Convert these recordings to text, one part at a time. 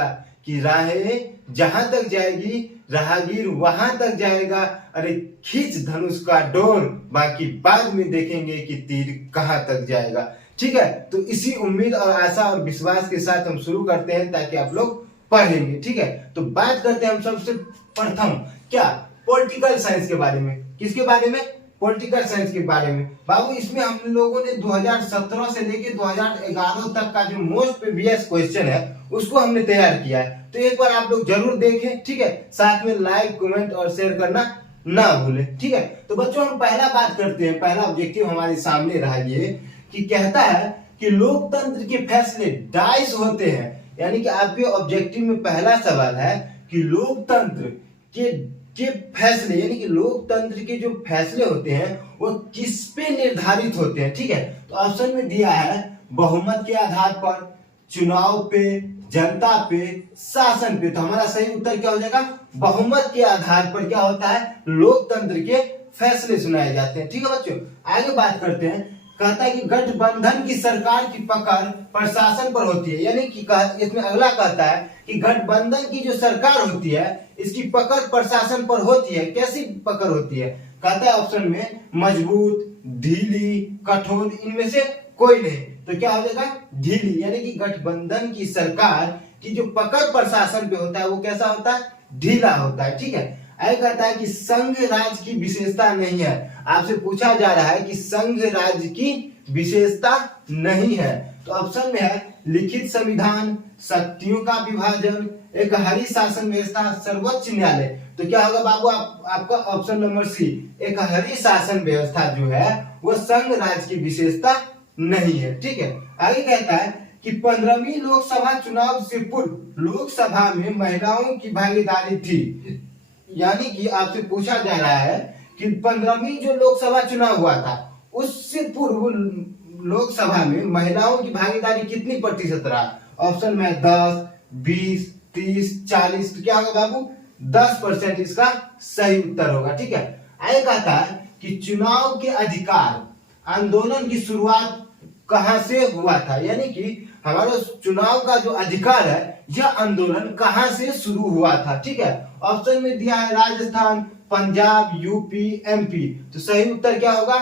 क्या कि राहें जहां तक जाएगी राहगीर वहां तक जाएगा, अरे खींच धनुष का डोर, बाकी बाद में देखेंगे कि तीर कहां तक जाएगा। ठीक है, तो इसी उम्मीद और आशा और विश्वास के साथ हम शुरू करते हैं ताकि आप लोग पढ़ेंगे। ठीक है, तो बात करते हैं हम सबसे प्रथम क्या पॉलिटिकल साइंस के बारे में। किसके बारे में? पॉलिटिकल साइंस के बारे में। बाबू इसमें हम लोगों ने 2017 से लेके 2011 तक का जो मोस्ट प्रीवियस क्वेश्चन है उसको हमने तैयार किया है, तो एक बार आप लोग जरूर देखें। ठीक है, साथ में लाइक कमेंट और शेयर करना ना भूलें। ठीक है, तो बच्चों हम पहला बात करते हैं। पहला ऑब्जेक्टिव हमारे सामने रहा ये कि कहता है कि लोकतंत्र के फैसले डाइस होते हैं, यानी कि आपके ऑब्जेक्टिव में पहला सवाल है कि लोकतंत्र के फैसले यानी कि लोकतंत्र के जो फैसले होते हैं वो किस पे निर्धारित होते हैं। ठीक है, तो ऑप्शन में दिया है बहुमत के आधार पर, चुनाव पे, जनता पे, शासन पे। तो हमारा सही उत्तर क्या हो जाएगा? बहुमत के आधार पर क्या होता है? लोकतंत्र के फैसले सुनाए जाते हैं। ठीक है बच्चों, आगे बात करते हैं। कहता है कि गठबंधन की सरकार की पकड़ प्रशासन पर होती है, यानी कि इसमें अगला कहता है कि गठबंधन की जो सरकार होती है इसकी पकड़ प्रशासन पर होती है। कैसी पकड़ होती है? कहता है ऑप्शन में मजबूत, ढीली, कठोर, इनमें से कोई नहीं। तो क्या हो जाएगा? ढीली, यानी कि गठबंधन की सरकार की जो पकड़ प्रशासन पे होता है वो कैसा होता है? ढीला होता है। ठीक है, आगे कहता है कि संघ राज्य की विशेषता नहीं है। आपसे पूछा जा रहा है कि संघ राज्य की विशेषता नहीं है, तो ऑप्शन में है लिखित संविधान, शक्तियों का विभाजन, एक हरी शासन व्यवस्था, सर्वोच्च न्यायालय। तो क्या होगा बाबू? आपका ऑप्शन नंबर सी, एक हरी शासन व्यवस्था जो है वो संघ राज्य की विशेषता नहीं है। ठीक है, आगे कहता है कि 15वीं लोकसभा चुनाव से पूर्व लोकसभा में महिलाओं की भागीदारी थी, यानी कि आपसे पूछा जा रहा है कि 15वीं जो लोकसभा चुनाव हुआ था उससे पूर्व लोकसभा में महिलाओं की भागीदारी कितनी प्रतिशत रहा? ऑप्शन में 10, 20, 30, 40। तो क्या होगा बाबू? 10% इसका सही उत्तर होगा। ठीक है, आगे कहता है कि चुनाव के अधिकार आंदोलन की शुरुआत कहां से हुआ था, यानी कि हमारा चुनाव का जो अधिकार है यह आंदोलन कहां से शुरू हुआ था। ठीक है, ऑप्शन में दिया है राजस्थान, पंजाब, यूपी, एमपी। तो सही उत्तर क्या होगा?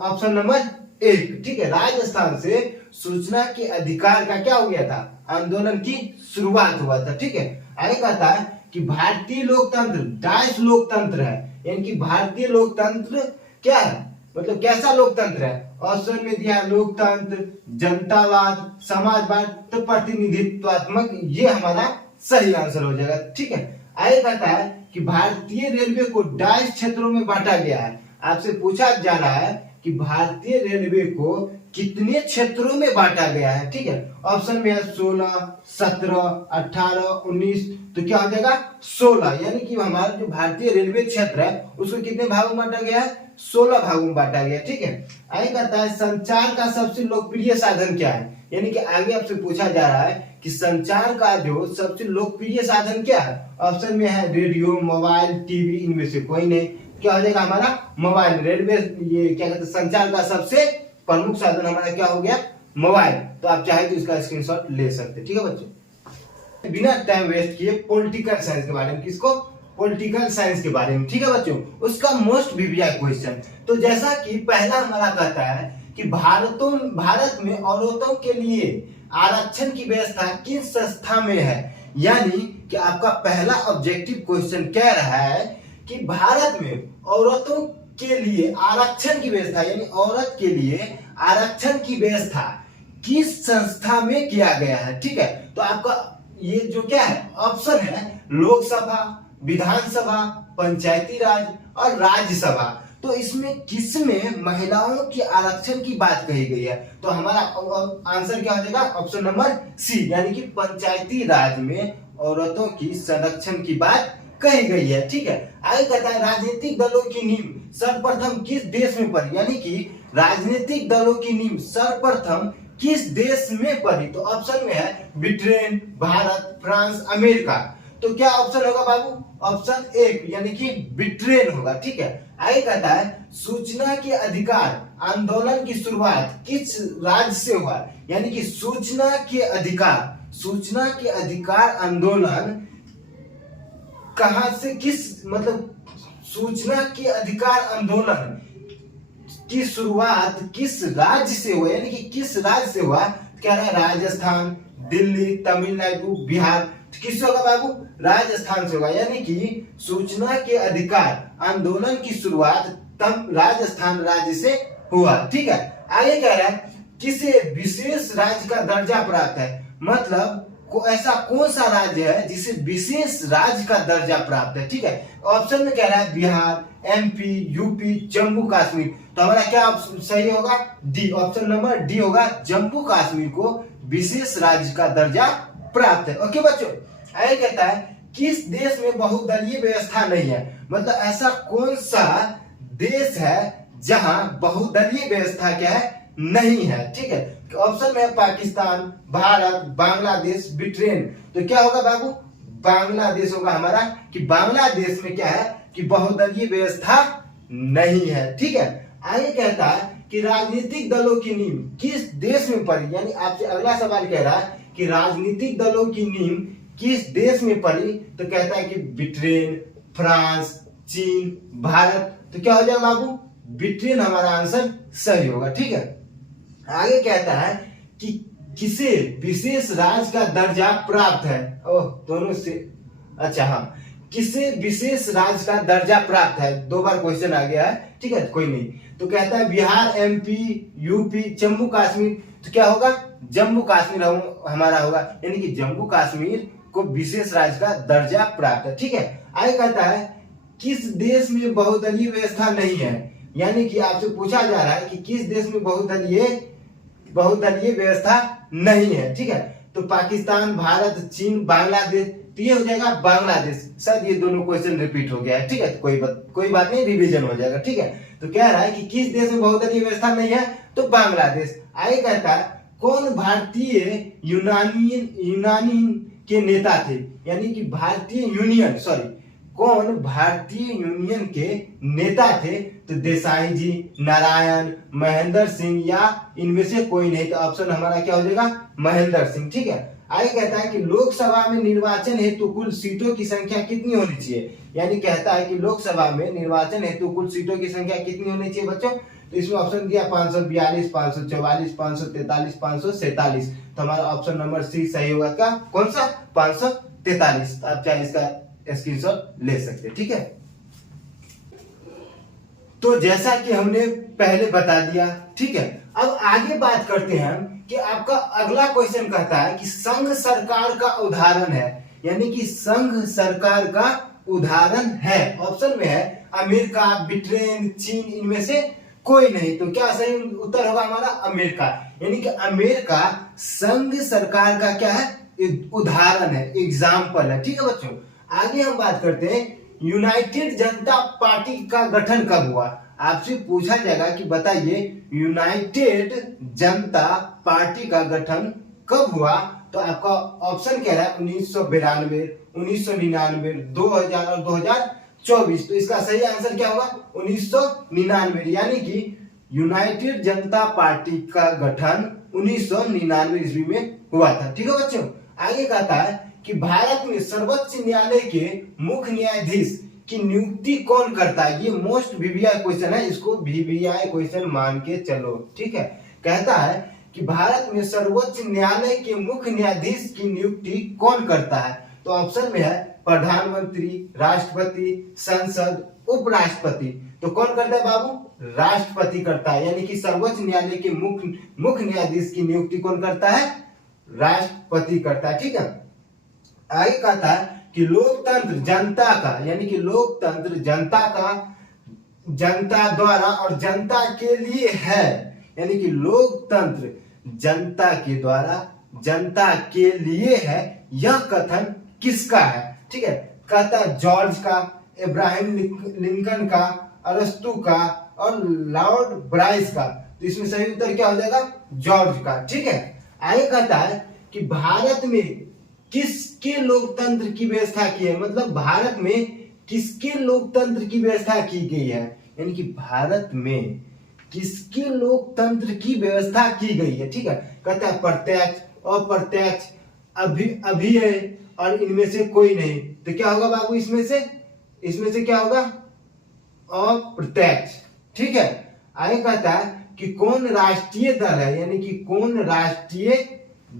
Option number 1। ठीक है, राजस्थान से सूचना के अधिकार का क्या हो गया था? आंदोलन की शुरुआत हुआ था। ठीक है, आगे कहता है कि भारतीय लोकतंत्र डाइस लोकतंत्र है, यानी कि भारतीय लोकतंत्र क्या है, मतलब कैसा लोकतंत्र है? ऑप्शन में दिया लोकतंत्र, जनतावाद, समाजवाद, तो प्रतिनिधित्वात्मक, ये हमारा सही आंसर हो जाएगा। ठीक है, आगे कहता है कि भारतीय रेलवे को डाइस क्षेत्रों में बांटा गया है। आपसे पूछा जा रहा है कि भारतीय रेलवे को कितने क्षेत्रों में बांटा गया है। ठीक है, ऑप्शन में है 16, 17, 18, 19। तो क्या हो जाएगा? 16, यानी कि हमारा जो भारतीय रेलवे क्षेत्र है उसको कितने भागों में बांटा गया है? 16 भागों में बांटा गया। ठीक है, आगे कहता है संचार का सबसे लोकप्रिय साधन क्या है, यानी कि आगे आपसे पूछा जा रहा है कि संचार का जो सबसे लोकप्रिय साधन क्या है? ऑप्शन में है रेडियो, मोबाइल, टीवी, इनमें से कोई नहीं। क्या हो जाएगा हमारा? मोबाइल। रेलवे ये क्या कहते हैं, संचार का सबसे प्रमुख साधन हमारा क्या हो गया? मोबाइल। तो आप चाहे तो इसका स्क्रीनशॉट ले सकते हैं। ठीक है बच्चों, बिना टाइम वेस्ट किए पॉलिटिकल साइंस के बारे में, किसको? पॉलिटिकल साइंस के बारे में। ठीक है बच्चों, उसका मोस्ट प्रीवियस क्वेश्चन। तो जैसा कि पहला हमारा कहता है कि भारत में औरतों के लिए आरक्षण की व्यवस्था किस संस्था में है, यानी कि आपका पहला ऑब्जेक्टिव क्वेश्चन कह रहा है कि भारत में औरतों के लिए आरक्षण की व्यवस्था, यानी औरत के लिए आरक्षण की व्यवस्था किस संस्था में किया गया है। ठीक है, तो आपका ये जो क्या है ऑप्शन है लोकसभा, विधानसभा, पंचायती राज और राज्यसभा। तो इसमें किसमें महिलाओं के आरक्षण की बात कही गई है? तो हमारा आंसर क्या हो जाएगा? ऑप्शन नंबर सी, यानी कि पंचायती राज में औरतों की संरक्षण की बात कही गई है। ठीक है, आगे कहता है राजनीतिक दलों की नींव सर्वप्रथम किस देश में पड़ी, यानी कि राजनीतिक दलों की नींव सर्वप्रथम किस देश में पड़ी? तो ऑप्शन में है ब्रिटेन, भारत, फ्रांस, अमेरिका। तो क्या ऑप्शन होगा बाबू? ऑप्शन 1, यानी कि ब्रिटेन होगा। ठीक है, आगे कहता है सूचना के अधिकार आंदोलन की शुरुआत किस राज्य से हुआ, यानी कि सूचना के अधिकार सूचना के अधिकार आंदोलन कहां से किस मतलब सूचना के अधिकार आंदोलन की शुरुआत किस राज्य से हुआ, यानी कि किस राज्य से हुआ? कह रहा है राजस्थान, दिल्ली, तमिलनाडु, बिहार। तो किससे होगा बाबू? राजस्थान से होगा। यानी कि सूचना के अधिकार आंदोलन की शुरुआत तब राजस्थान राज्य से हुआ। ठीक है, आगे कह रहा है किसे विशेष राज्य का दर्जा प्राप्त है, मतलब ऐसा कौन सा राज्य है जिसे विशेष राज्य का दर्जा प्राप्त है। ठीक है, ऑप्शन में कह रहा है बिहार, एमपी, यूपी, जम्मू कश्मीर। तो हमारा क्या ऑप्शन सही होगा? डी, ऑप्शन नंबर डी होगा। जम्मू कश्मीर को विशेष राज्य का दर्जा प्राप्त है। ओके बच्चों, आगे कहता है किस देश में बहुदलीय व्यवस्था नहीं है, मतलब ऐसा कौन सा देश है जहां बहुदलीय व्यवस्था क्या है? नहीं है। ठीक है, ऑप्शन में है पाकिस्तान, भारत, बांग्लादेश, ब्रिटेन। तो क्या होगा बाबू? बांग्लादेश होगा हमारा, कि बांग्लादेश में क्या है कि बहुदलीय व्यवस्था नहीं है। ठीक है, आगे कहता है कि राजनीतिक दलों की नींव किस देश में पड़ी, यानी आपसे अगला सवाल कह रहा है कि राजनीतिक दलों की नींव किस देश में पड़ी। तो कहता है कि ब्रिटेन, फ्रांस, चीन, भारत। तो क्या हो जाएगा बाबू? ब्रिटेन हमारा आंसर सही होगा। ठीक है, आगे कहता है कि किसे विशेष राज्य का दर्जा प्राप्त है। ओह, दोनों से अच्छा, हाँ, किसे विशेष राज्य का दर्जा प्राप्त है, दो बार क्वेश्चन आ गया है। ठीक है, कोई नहीं। तो कहता है बिहार, एमपी, यूपी, जम्मू कश्मीर। तो क्या होगा? जम्मू कश्मीर हमारा होगा, यानी कि जम्मू कश्मीर को विशेष राज्य का दर्जा प्राप्त है। ठीक है, आगे कहता है किस देश में बहुदलीय व्यवस्था नहीं है, यानी कि आपसे पूछा जा रहा है कि किस देश में बहुदलीय व्यवस्था नहीं है। ठीक है, तो पाकिस्तान, भारत, चीन, बांग्लादेश। तो ये हो जाएगा बांग्लादेश। शायद ये दोनों क्वेश्चन रिपीट हो गया है। ठीक है, तो कोई बात नहीं, रिवीजन हो जाएगा। ठीक है, तो कह रहा है कि किस देश में बहुदलीय व्यवस्था नहीं है, तो बांग्लादेश। आगे कहता है कौन भारतीय यूनानी के नेता थे, यानी कि कौन भारतीय यूनियन के नेता थे। तो देसाई जी, नारायण, महेंद्र सिंह, या इनमें से कोई नहीं। तो ऑप्शन हमारा क्या हो जाएगा? महेंद्र सिंह। ठीक है, आगे कहता है कि लोकसभा में निर्वाचन हेतु कुल सीटों की संख्या कितनी होनी चाहिए, यानी कहता है कि लोकसभा में निर्वाचन हेतु कुल सीटों की संख्या कितनी होनी चाहिए बच्चों। तो इसमें ऑप्शन दिया 542, 544, 543, 547। तो हमारा ऑप्शन नंबर सी सही होगा। क्या? कौन सा? 543। आप चाहे इसका स्क्रीनशॉट ले सकते हैं। ठीक है, तो जैसा कि हमने पहले बता दिया। ठीक है, अब आगे बात करते हैं कि आपका अगला क्वेश्चन कहता है कि संघ सरकार का उदाहरण है, यानी कि संघ सरकार का उदाहरण है। ऑप्शन में है अमेरिका, ब्रिटेन, चीन, इनमें से कोई नहीं। तो क्या सही उत्तर होगा हमारा? अमेरिका, यानी कि अमेरिका संघ सरकार का क्या है? उदाहरण है, एग्जाम्पल है। ठीक है बच्चों, आगे हम बात करते हैं यूनाइटेड जनता पार्टी का गठन कब हुआ। आपसे पूछा जाएगा कि बताइए यूनाइटेड जनता पार्टी का गठन कब हुआ। तो आपका ऑप्शन कह रहा है 1992, 1999, 2000 और 2024। तो इसका सही आंसर क्या होगा? 1999, यानी कि यूनाइटेड जनता पार्टी का गठन 1999 ईस्वी में हुआ था। ठीक है बच्चों, आगे कहता है कि भारत में सर्वोच्च न्यायालय के मुख्य न्यायाधीश की नियुक्ति कौन करता है। ये मोस्ट वीवीआई क्वेश्चन है, इसको वीवीआई क्वेश्चन मान के चलो। ठीक है, कहता है कि भारत में सर्वोच्च न्यायालय के मुख्य न्यायाधीश की नियुक्ति कौन करता है। तो ऑप्शन में है प्रधानमंत्री, राष्ट्रपति, संसद, उपराष्ट्रपति। तो कौन करता है बाबू? राष्ट्रपति करता है, यानी कि सर्वोच्च न्यायालय के मुख्य न्यायाधीश की नियुक्ति कौन करता है? राष्ट्रपति करता है। ठीक है, आगे कहता है कि लोकतंत्र जनता का, यानी कि लोकतंत्र जनता का, जनता द्वारा और जनता के लिए है, यानी कि लोकतंत्र जनता के द्वारा जनता के लिए है, यह कथन किसका है। ठीक है, कहता है जॉर्ज का, इब्राहिम लिंकन का, अरस्तु का और लॉर्ड ब्राइस का। तो इसमें सही उत्तर क्या हो जाएगा? जॉर्ज का। ठीक है, आगे कहता है कि भारत में किसके लोकतंत्र की व्यवस्था की है, मतलब भारत में किसके लोकतंत्र की व्यवस्था की गई है, यानी कि भारत में किसके लोकतंत्र की व्यवस्था की गई है। ठीक है, कहता है प्रत्यक्ष, अप्रत्यक्ष, अभी है और इनमें से कोई नहीं, तो क्या होगा बाबू? इसमें से क्या होगा? अप्रत्यक्ष। ठीक है। आगे कहता है कि कौन राष्ट्रीय दल है, यानी कि कौन राष्ट्रीय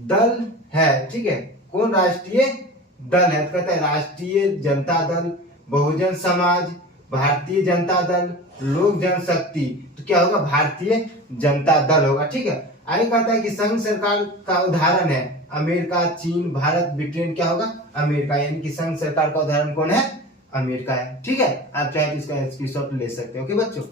दल है। ठीक है, कौन राष्ट्रीय दल है? तो कहता है राष्ट्रीय जनता दल, बहुजन समाज, भारतीय जनता दल, लोक जनशक्ति। तो क्या होगा? भारतीय जनता दल होगा। ठीक है। आगे कहता है कि संघ सरकार का उदाहरण है अमेरिका, चीन, भारत, ब्रिटेन। क्या होगा? अमेरिका। यानी कि संघ सरकार का उदाहरण कौन है? अमेरिका है। ठीक है। आप चाहे इसका स्क्रीनशॉट ले सकते हो। ओके बच्चों।